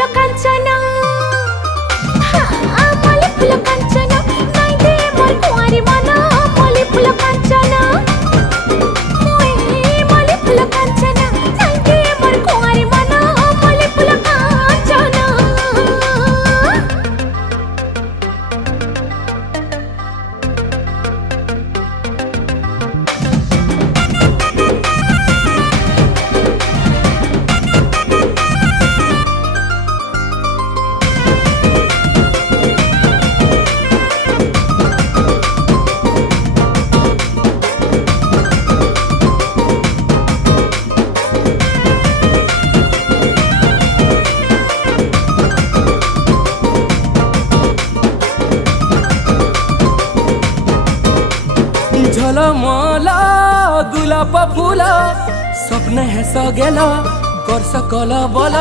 फुल कांचना मल्ली फुल कांचना नाई दे मोर कुंवारी मन मल्ली फुल कांचना मल्ली फुल कांचना नाई दे मोर कुंवारी मन मल्ली फुल कांचना। झलमला गुलाब फुला स्वप्न हे सगेला कर सकल बला